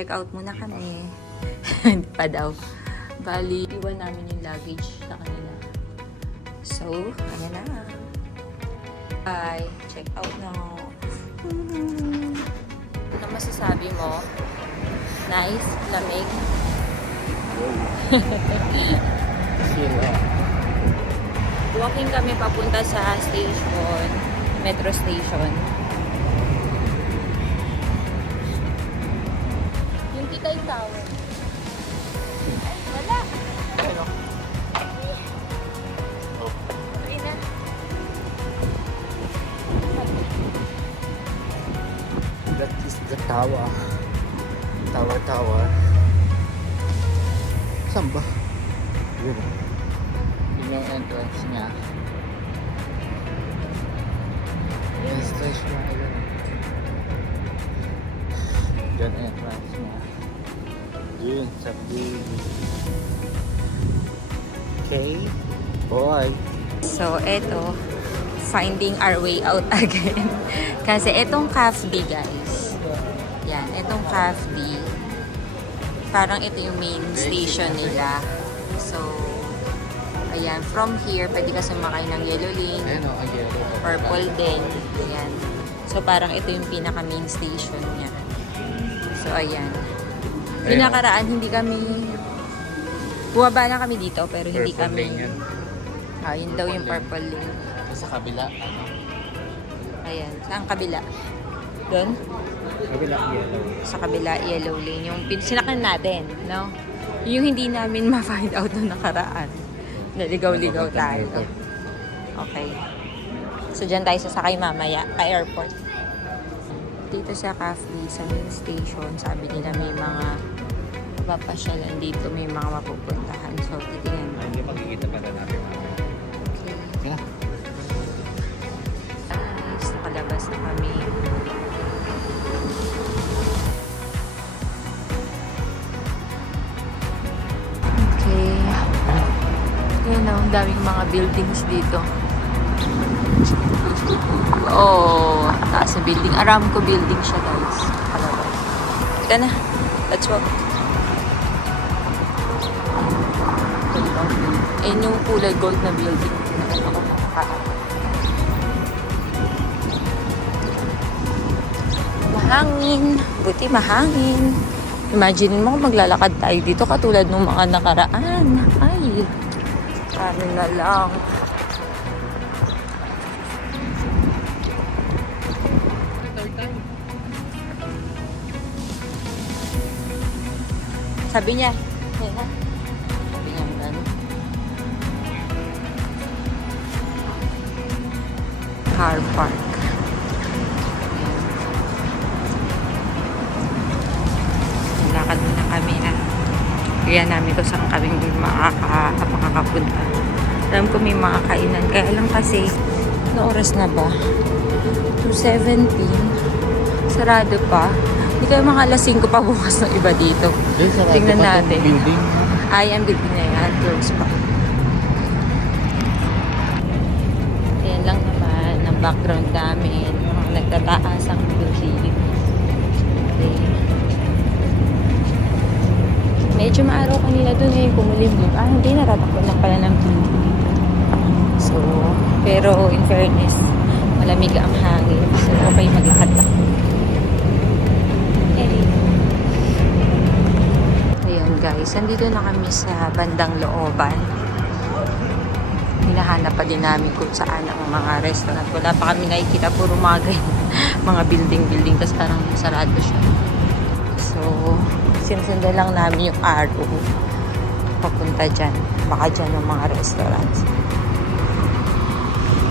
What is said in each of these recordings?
check out muna kami. Hindi pa daw. Bali, iwan namin yung luggage sa kanila. So, ayan na. Bye. Check out na. Ano masasabi mo? Nice? Lamig? Walking kami papunta sa station. Metro station. Yung Titay Tower. Ay, wala. Ano? Ay na. That is the tower. Tower. Saan ba? Yun. Yun yung entrance niya. Yung station na yun. Yun entrance niya. Yun sa big. Okay. Boy. So, eto. Finding our way out again. Kasi etong CAFD, guys. Yan, etong CAFD. Parang ito yung main station nila. So, ayan. From here, pwede ka sumakay ng Yellow Lane. Ayan o, ang yellow. Purple din. Ayan. So, parang ito yung pinaka main station niya. So, ayan. Pinakaraan, hindi kami... Bumaba na kami dito, pero hindi Purple kami... lane yan. Ah, yun daw yung Purple purple lane. Sa kabila, ano? Ayan. Saan kabila? Doon? Kabila, yellow. Sa kabila, yellow lane. Yung sinakyan natin, no? Yung hindi namin ma-find out nung nakaraan. Naligaw-ligaw tayo. Okay. So, dyan tayo sasakay mamaya, pa-airport. Dito sa CAFD, sa main station, sabi nila may mga mapapasyalan dito, may mga mapupuntahan. So, titingnan mo. Hindi makikita pala natin. Okay. Yeah. Guys, nakalabas na kami. Okay. Ayan o, ang daming mga buildings dito. Oh, taas na building. Aramco building siya, guys. Nakalabas. Ika na. Let's walk. Ayan yung kulay gold na building. Mahangin. Buti mahangin. Imagine mo kung maglalakad tayo dito katulad ng mga nakaraan. Ay, ano na lang. Sabi niya, ayan na. Sabi niya, gano'n. Car park. Lakad muna kami na. Kaya namin kung saan kami makakapunta. Alam ko may mga kainan. Kaya lang kasi, na oras na ba? 2:17. Sarado pa. Hindi kayo mga alas 5 pa bukas ng iba dito. Tingnan natin. Building. Ay, ang building na yan. Close pa. Ayan lang naman ang background namin. Mga nagtataas ang building. Okay. Medyo maaraw kanina dun eh. Kumulimlim. Ah, hindi. Natatakbo lang pala ng building. So, pero in fairness, malamig ang hangin. So, okay maglakad lang. Ayan guys, nandito na kami sa bandang looban. Hinahanap pa din namin kung saan ang mga restaurant. Wala pa kami nakikita, puro mga ganyan, mga building, tapos parang sarado siya. So, sinusundan lang namin yung arrow papunta dyan. Baka dyan yung mga restaurants.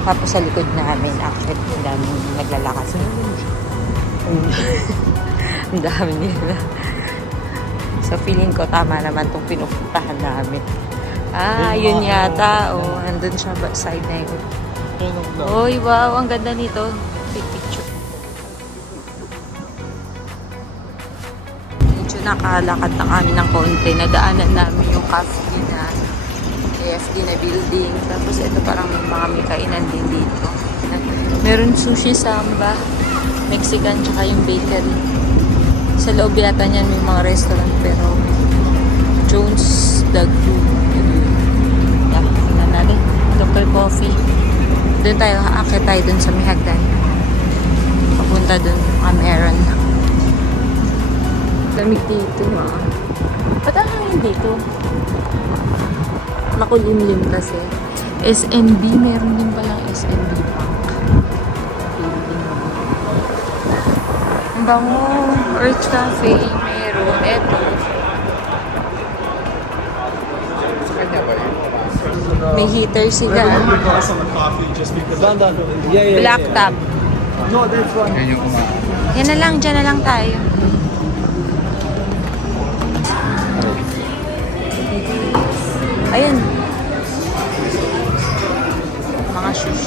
Tapos sa likod namin, actually, ang daming naglalakas. Ang dami nila. So, feeling ko tama naman itong pinupuntahan namin. Ah, yun yata. Oh, nandun siya side na yun. Oy, wow. Ang ganda nito. Big picture. Medyo nakalakad na kami ng konti. Nadaanan namin yung cafe na AFD na building. Tapos ito parang may kainan din dito. Meron sushi samba, Mexican, tsaka yung bakery. Sa Sa loob yata niyan may mga restaurant pero Jones Dagu. Yeah, tingnan natin. Local coffee. Doon tayo, aakit tayo doon sa may hagdan. Papunta doon, meron. Lamig dito Ba't ang hangin dito? Makulimlim kasi. SNB, meron din palang SNB Bank. Ang bango. Earth Cafe, meron. Eto. May heater sila. Black top. Yan yung Yan na lang, dyan na lang tayo. Ayun. Mga shoes.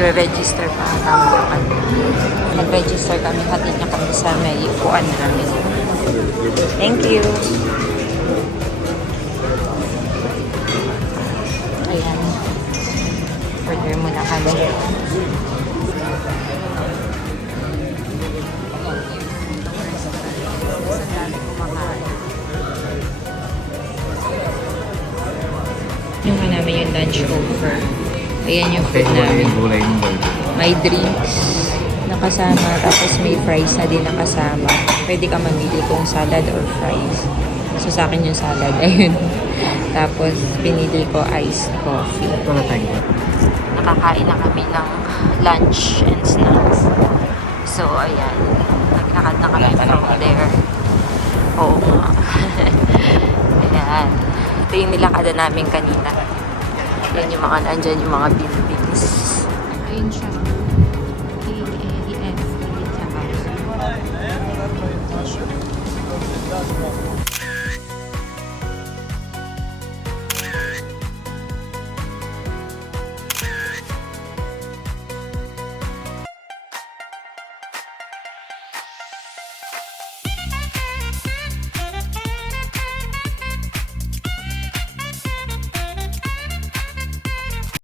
Nagre-register pa tama kami. Nag-register kami, hatid niya kami sa may upuan namin. Thank you. Ayan. Order muna kami. Yung namin yung lunch over. Ayan yung food namin. gulay ng burger. May drinks na kasama, tapos may fries na din na kasama. Pwede ka mamili kung salad or fries. So sa akin yung salad, ayun. Tapos pinili ko iced coffee. Ito na tayo. Nakakain na kami ng lunch and snacks. So ayan, naglakad na kami from there. Oo nga. Ayan. Ito yung nilakada namin kanina. Yan yung mga nandyan, yung mga buildings.